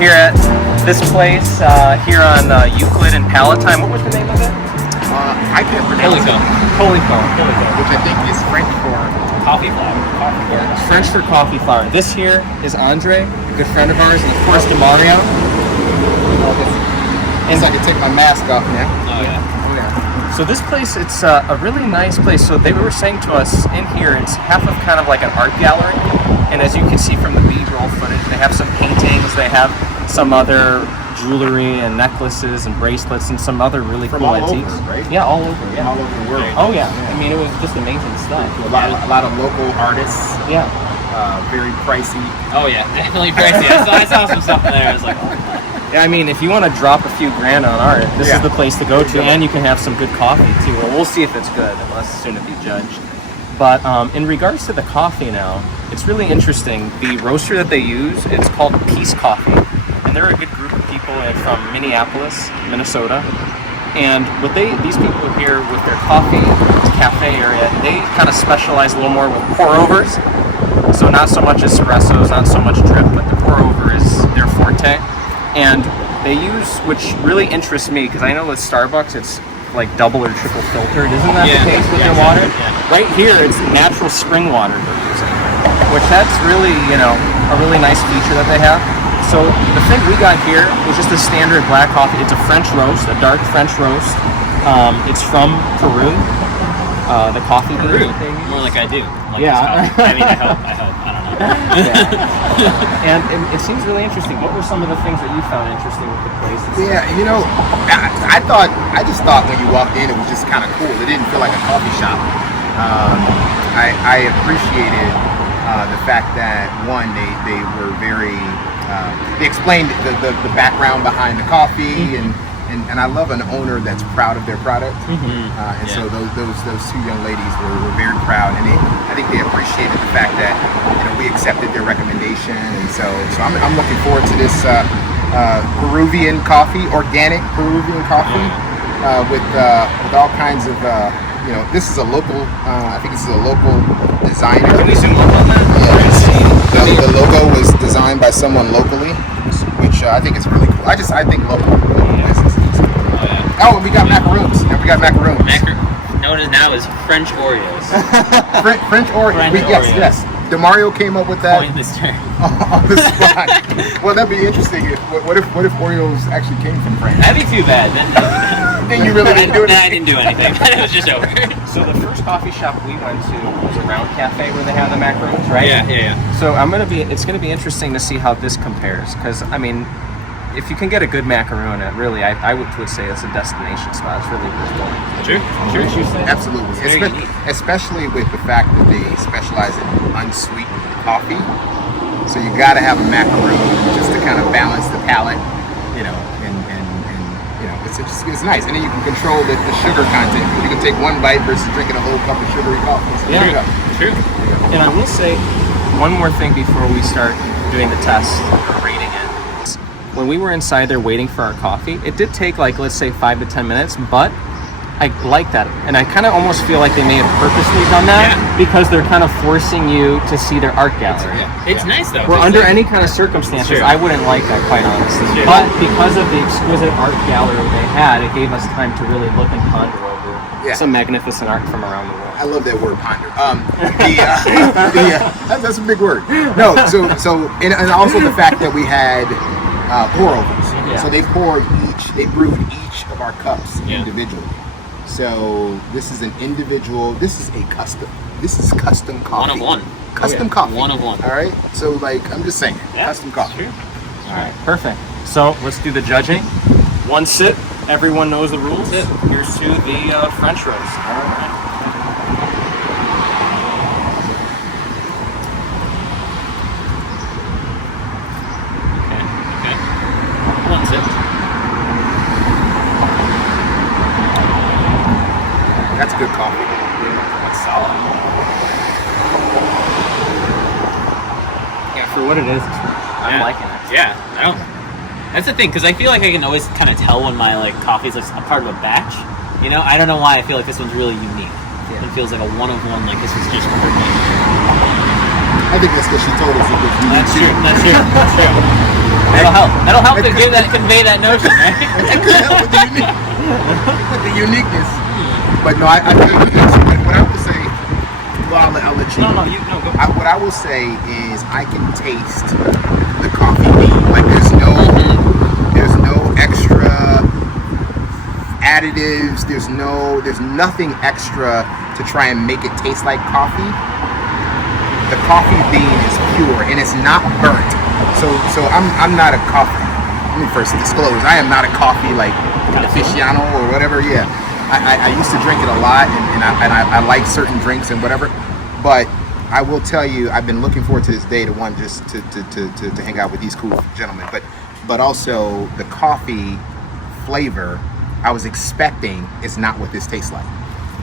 here at this place here on Euclid and Palatine. What was the name of it? I can't pronounce it. Coquelicot. Which I think is French for Coffee flower. Yeah, French for coffee flower. This here is Andre, a good friend of ours, and of course Demario. And I can take my mask off now. Oh yeah. So this place, it's a really nice place. So they were saying to us in here, it's half of kind of like an art gallery. And as you can see from the B-roll footage, they have some paintings, they have some other jewelry and necklaces and bracelets and some other really From cool all antiques. over, right? Yeah, all over. Yeah. All over the world. Oh yeah. I mean, it was just amazing stuff. A lot of local artists. Yeah. Very pricey. Oh yeah, definitely pricey. I saw some stuff in there. I was like, oh. Yeah, I mean, if you want to drop a few grand on art, this is the place to go to, and you can have some good coffee too. Well, we'll see if it's good, unless soon to be judged. But in regards to the coffee now, it's really interesting. The roaster that they use, it's called Peace Coffee, and they're a good group of people from Minneapolis, Minnesota. And what these people here with their coffee cafe area, they kind of specialize a little more with pour overs. So not so much espressos, not so much drip, but the pour over is their forte. And they use, which really interests me, because I know with Starbucks it's like double or triple filtered. Isn't that the case with their water? Yeah. Right here it's natural spring water they're using, which that's really, a really nice feature that they have. So the thing we got here is just a standard black coffee. It's a French roast, a dark French roast. It's from Peru. The coffee Peru. More like I do. Like yeah. I mean, I hope. I don't know. And it seems really interesting. What were some of the things that you found interesting with the place? Yeah, I just thought when you walked in, it was just kind of cool. It didn't feel like a coffee shop. I appreciated the fact that one, they were very. They explained the background behind the coffee, and I love an owner that's proud of their product. So those two young ladies were very proud, and I think they appreciated the fact that we accepted their recommendation, and so I'm looking forward to this Peruvian coffee, organic Peruvian coffee with all kinds of this is a local. I think this is a local designer. Can we zoom up on that? The logo was designed by someone locally, which I think is really cool. I think local businesses. Oh, we got macaroons. Now we got macaroons. Known as now as French Oreos. French Oreos. Yes. Demario came up with that. Coined this term. On the spot. Well, that'd be interesting. What if Oreos actually came from France? That'd be too bad. Then you really didn't do anything. I didn't do anything. It was just over. So the first coffee shop we went to was a Round Cafe where they have the macaroons, right? Yeah. So it's gonna be interesting to see how this compares, because I mean, if you can get a good macaroon, I would say it's a destination spot. It's really worth going. True. Absolutely. Especially with the fact that they specialize in unsweetened coffee. So you got to have a macaroon just to kind of balance the palate, and it's nice. And then you can control the sugar content. You can take one bite versus drinking a whole cup of sugary coffee. So True. And I will say one more thing before we start doing the test or rating it. When we were inside there waiting for our coffee, it did take let's say 5 to 10 minutes, but I like that. And I kind of almost feel like they may have purposely done that because they're kind of forcing you to see their art gallery. It's nice though. Where under any kind of circumstances, I wouldn't like that, quite honestly. But because of the exquisite art gallery they had, it gave us time to really look and ponder over some magnificent art from around the world. I love that word, ponder. That's a big word. No, so and also the fact that we had pour overs. So they brewed each of our cups individually. So this is custom coffee. 1 of 1. Custom coffee. 1 of 1. All right. So I'm just saying, custom coffee. True. All right, perfect. So let's do the judging. 1 sip. Everyone knows the rules. Here's to the French roast. All right. Okay. 1 sip. That's good coffee. That's solid. Yeah, for what it is, I'm liking it. Yeah, that's the thing, because I feel like I can always kind of tell when my coffee's a part of a batch. I don't know why I feel like this one's really unique. It feels like a 1 of 1, like this was just perfect. I think that's because she told us it was unique. That's true. That'll help to give that convey that notion, right? It could help with the uniqueness. But no, what I would say. Well, I'll let you. No, go. What I will say is I can taste the coffee bean. Like there's no extra additives. There's nothing extra to try and make it taste like coffee. The coffee bean is pure and it's not burnt. So I'm not a coffee. Let me first disclose. I am not a coffee like aficionado or whatever. Yeah. I used to drink it a lot, and I like certain drinks and whatever. But I will tell you, I've been looking forward to this day to hang out with these cool gentlemen. But also the coffee flavor I was expecting is not what this tastes like.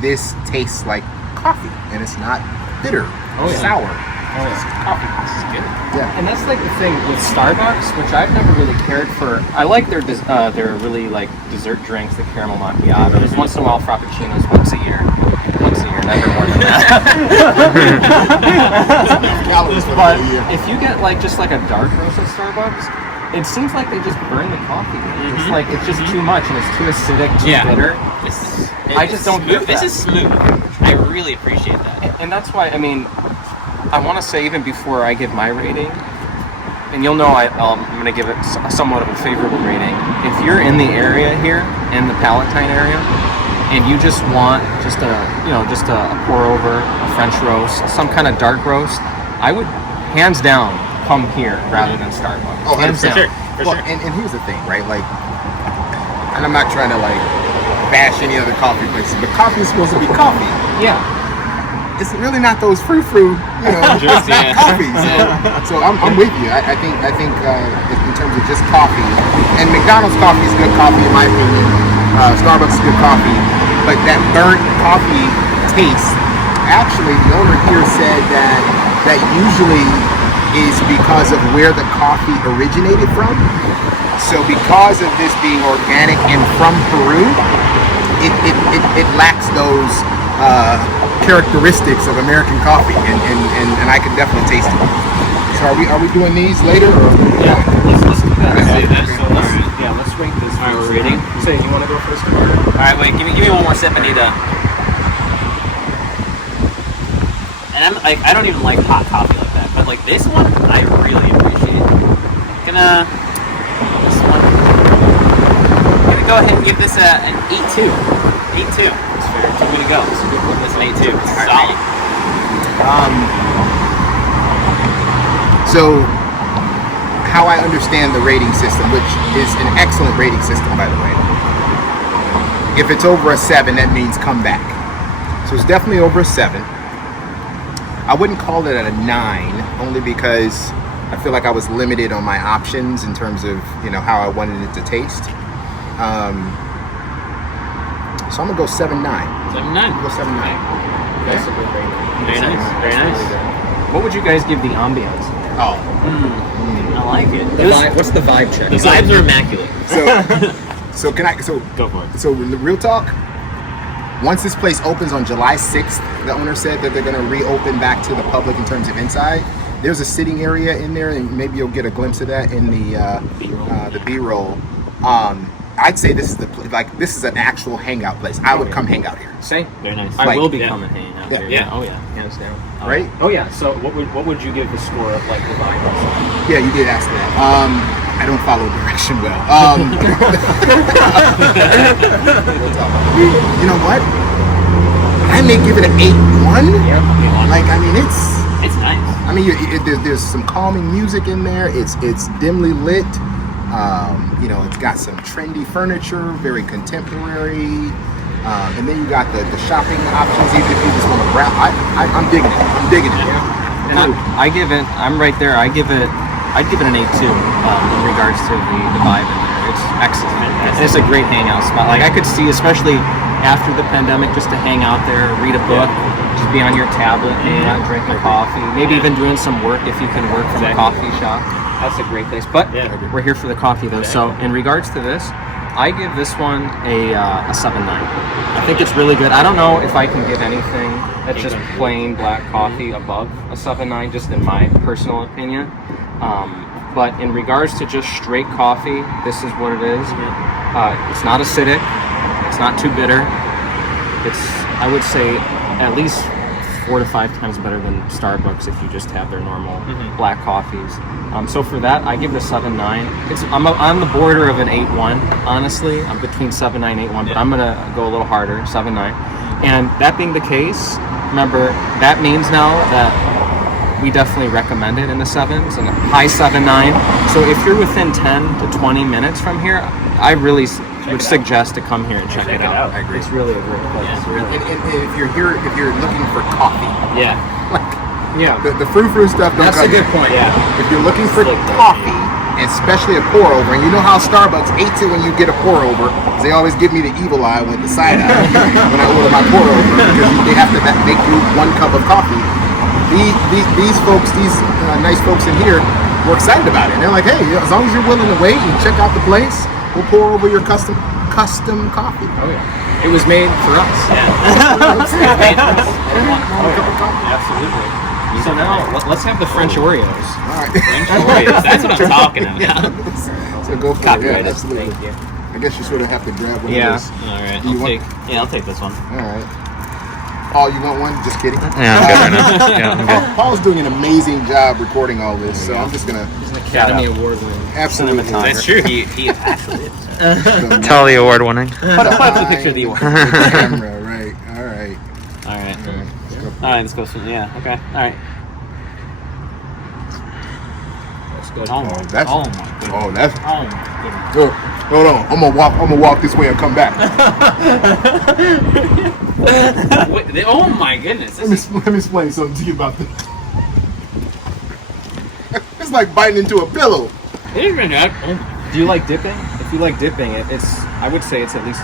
This tastes like coffee, and it's not bitter or sour. It's coffee. This is good. Yeah. And that's like the thing with Starbucks, which I've never really cared for. I like their really like dessert drinks, the caramel macchiatos. Once in a while, frappuccinos once a year, never more than that. But if you get like just like a dark roast at Starbucks, it seems like they just burn the coffee. It's like it's just too much and it's too acidic, too bitter. I just don't get that. This is smooth. I really appreciate that. And that's why, I mean, I want to say even before I give my rating, and you'll know I'm going to give it somewhat of a favorable rating. If you're in the area here, in the Palatine area, and you just want just a pour over, a French roast, some kind of dark roast, I would hands down come here rather than Starbucks. Oh, hands down. For sure. And here's the thing, right? Like, and I'm not trying to like bash any other coffee places, but coffee is supposed to be coffee. Yeah. It's really not those frou-frou, coffees. So I'm with you. I think in terms of just coffee, and McDonald's coffee is good coffee in my opinion. Starbucks is good coffee, but that burnt coffee taste. Actually, the owner here said that usually is because of where the coffee originated from. So because of this being organic and from Peru, it lacks those characteristics of American coffee, and I can definitely taste it. So are we doing these later? Or? Yeah, let's do that. Let's do this. So let's rate this. All right, we're rating. Say, you want to go first? All right, wait. Give me one more sip, Anita. And I don't even like hot coffee like that, but like this one, I really appreciate. This one. I'm gonna go ahead and give this an 8.2. 8.2. That's fair. It's a way to go. It's a good one. That's an 8.2. It's solid. So how I understand the rating system, which is an excellent rating system, by the way. If it's over a 7, that means come back. So it's definitely over a 7. I wouldn't call it at a 9, only because I feel like I was limited on my options in terms of how I wanted it to taste. So I'm gonna go 7.9. 7.9. Go 7.9. That's a good rating. Very nice. Very nice. What would you guys give the ambiance? Oh. I like it. What's the vibe check? The vibes are immaculate. So Go for it. So the real talk. Once this place opens on July 6th, the owner said that they're going to reopen back to the public in terms of inside. There's a sitting area in there, and maybe you'll get a glimpse of that in the B-roll. I'd say this is an actual hangout place. I would come hang out here. Same. Very nice. I will be coming hanging out Yeah. there. Yeah. Oh yeah, hands down. Right? Oh yeah. So what would you give the score of like the vibe? Yeah, you did ask that. I don't follow direction well. You know what? I may give it an 8.1. Yeah. Like, I mean, It's nice. I mean, there's some calming music in there. It's dimly lit. It's got some trendy furniture, very contemporary. And then you got the shopping options, even if you just want to browse. I'm digging it. I'm digging it. And I give it. I'm right there. I'd give it an 8.2 in regards to the vibe in there. It's excellent. And it's a great hangout spot. Like I could see, especially after the pandemic, just to hang out there, read a book, just be on your tablet, hang out, drink a coffee, maybe even doing some work if you can work from a coffee shop. That's a great place. But we're here for the coffee though. So in regards to this, I give this one a 7.9. I think it's really good. I don't know if I can give anything that's just plain black coffee above a 7.9, just in my personal opinion. But in regards to just straight coffee, this is what it is. It's not acidic. It's not too bitter. It's, I would say, at least 4 to 5 times better than Starbucks if you just have their normal black coffees. So for that, I give it a 7.9. I'm on the border of an 8.1, honestly. I'm between 7.9 and 8.1, but I'm going to go a little harder, 7.9. And that being the case, remember, that means now that we definitely recommend it in the 7s and a high 7.9. So if you're within 10 to 20 minutes from here, I really would suggest to come here and check it out. I agree. It's really a great place. Yeah. Really. And if you're here, if you're looking for coffee, Yeah. Yeah. the frou-frou stuff. Don't That's a cut good it. point. Yeah. If you're looking for Like that, coffee, and especially a pour over, and you know how Starbucks hates it when you get a pour over, 'cause they always give me the evil eye with the side eye when I order my pour over, because they have to make you 1 cup of coffee. These folks, these nice folks in here, were excited about it. And they're like, hey, as long as you're willing to wait and check out the place, we'll pour over your custom coffee. Oh yeah. It was made for us. Absolutely. So now let's have the French Oreos. All right. That's what I'm talking about. So go for it. Copyrighted. Yeah, absolutely. Thank you. I guess you sort of have to grab one Yeah. of those. All right. Do you want- I'll take this one. All right. Paul, you want one? Just kidding. Yeah, I'm good right now. Yeah, I'm good. Paul's doing an amazing job recording all this, so I'm just gonna He's an Academy Award winning absolutely. cinematographer. That's true. He actually is. Tell the award winning. Put up the picture of the award. Camera, right? All right. All right. Let's go. All right. Let's go. Yeah. Okay. All right. That's good. Oh my. that's- Oh my goodness. Oh, that's. Oh my goodness. Oh, hold on. I'm gonna walk this way and come back. Wait, oh my goodness. Let me explain something to you about this. It's like biting into a pillow. It is really good. Oh my. Do you like dipping? If you like dipping, I would say it's at least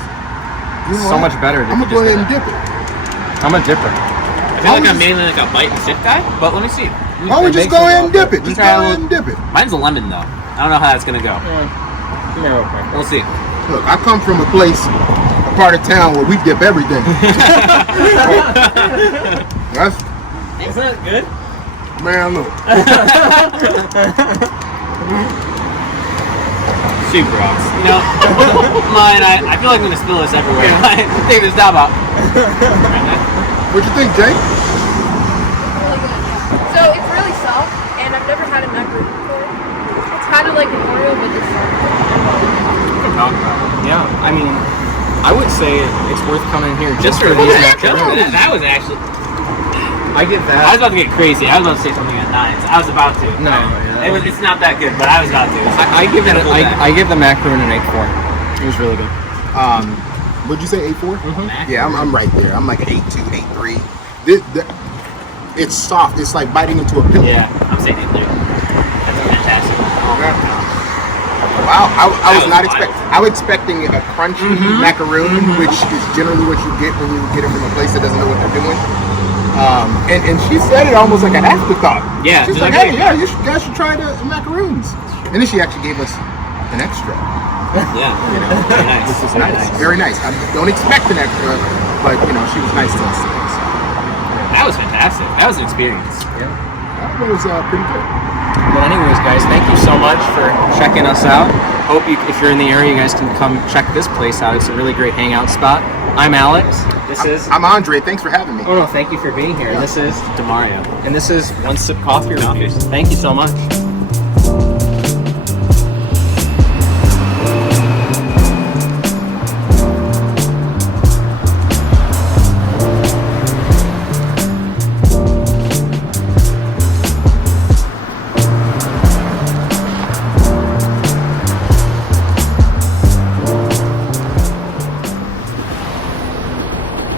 You know so what? much better. I'm gonna go ahead and dip it. I'm a dipper. I feel like I'm mainly like a bite and sip guy, but let me see. Why don't we It just makes go it ahead and well dip it? Just go try a ahead and dip it. Mine's a lemon though. I don't know how that's gonna go. Yeah, okay. We'll see. Look, I come from a place, a part of town where we dip everything. That's Isn't that good? man, look. Super awesome. You know, mine. I feel like I'm gonna spill this everywhere. Take this top out. What you think, Jay? Really good. So it's really soft, and I've never had a macaroon before. It's kind of like an Oreo, but it's soft. Yeah, I mean, I would say it's worth coming here just for these macaroons. That was actually. I get I was that. about to get crazy. I was about to say something at 9s. I was about to. No, yeah. It's not that good, but I was about to. I give it. I give the macaroon an 8.4. It was really good. Would you say 8.4? Mm-hmm. Yeah, I'm right there. I'm like 8.2, 8.3. It's soft. It's like biting into a pillow. Yeah, I'm saying 8 That's fantastic. Wow, I was That not was expecting. wild. I was expecting a crunchy macaroon, which is generally what you get when you get it from a place that doesn't know what they're doing. And she said it almost like an afterthought. Yeah, she's she's like, like, "Hey, yeah, you guys should try the macaroons." And then she actually gave us an extra. Yeah, very nice. This is Very nice, very nice. I don't expect an extra, but she was nice to us today. So That was fantastic. That was an experience. that was pretty good. Well, anyways, guys, thank you so much for checking us out. Hope if you're in the area, you guys can come check this place out. It's a really great hangout spot. I'm Alex. This is. I'm Andre. Thanks for having me. Oh no, thank you for being here. And this is Demario. One Sip Coffee Reviews. Thank you so much.